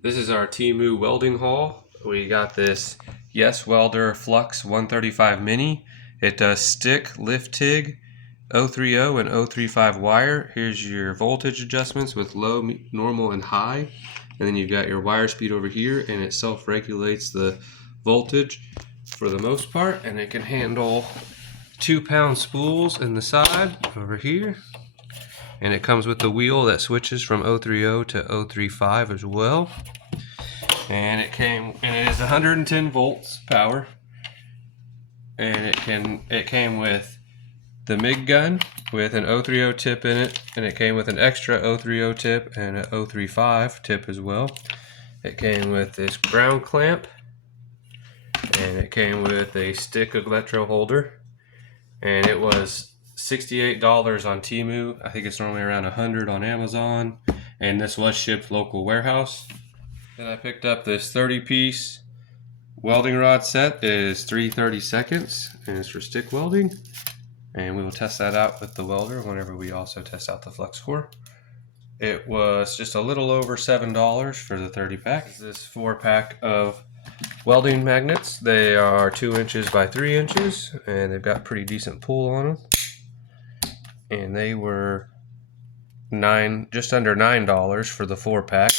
This is our Temu welding haul. We got this Yes Welder Flux 135 Mini. It does stick, lift TIG, 030 and 035 wire. Here's your voltage adjustments with low, normal, and high. And then you've got your wire speed over here, and it self-regulates the voltage for the most part. And it can handle 2-pound spools in the side over here. And it comes with the wheel that switches from 030 to 035 as well. And it is 110 volts power. And it came with the MIG gun with an 030 tip in it, and it came with an extra 030 tip and an 035 tip as well. It came with this ground clamp, and it came with a stick electro holder, and it was $68 on Temu. I think it's normally around $100 on Amazon, and this was shipped local warehouse. Then I picked up this 30-piece welding rod set. It is 3/32, and it's for stick welding. And we will test that out with the welder whenever we also test out the flux core. It was just a little over $7 for the 30 pack. This is this 4-pack of welding magnets. They are 2 inches by 3 inches, and they've got pretty decent pull on them. And they were just under $9 for the 4-pack.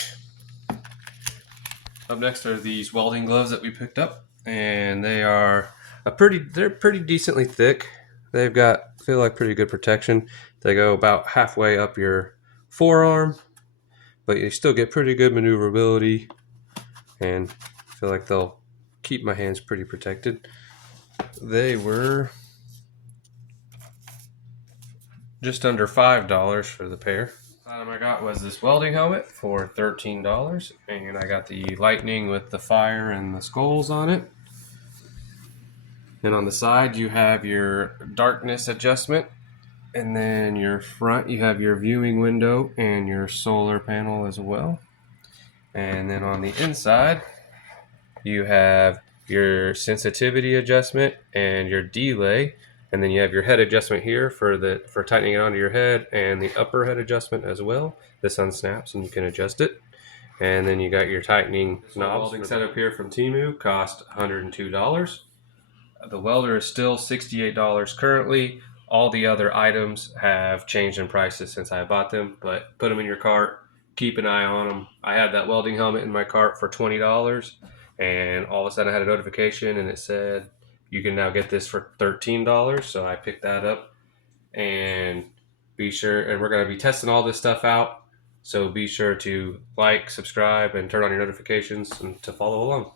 Up next are these welding gloves that we picked up, and they're pretty decently thick. They've got, feel like, pretty good protection. They go about halfway up your forearm, but you still get pretty good maneuverability, and I feel like they'll keep my hands pretty protected. They were just under $5 for the pair. The item I got was this welding helmet for $13, and I got the lightning with the fire and the skulls on it. And on the side you have your darkness adjustment, and then your front you have your viewing window and your solar panel as well. And then on the inside you have your sensitivity adjustment and your delay, and then you have your head adjustment here for tightening it onto your head, and the upper head adjustment as well. This unsnaps and you can adjust it. And then you got your tightening knobs. Welding setup here from Temu cost $102. The welder is still $68 currently. All the other items have changed in prices since I bought them, but put them in your cart. Keep an eye on them. I had that welding helmet in my cart for $20, and all of a sudden I had a notification and it said you can now get this for $13. So I picked that up, and we're going to be testing all this stuff out. So be sure to like, subscribe, and turn on your notifications and to follow along.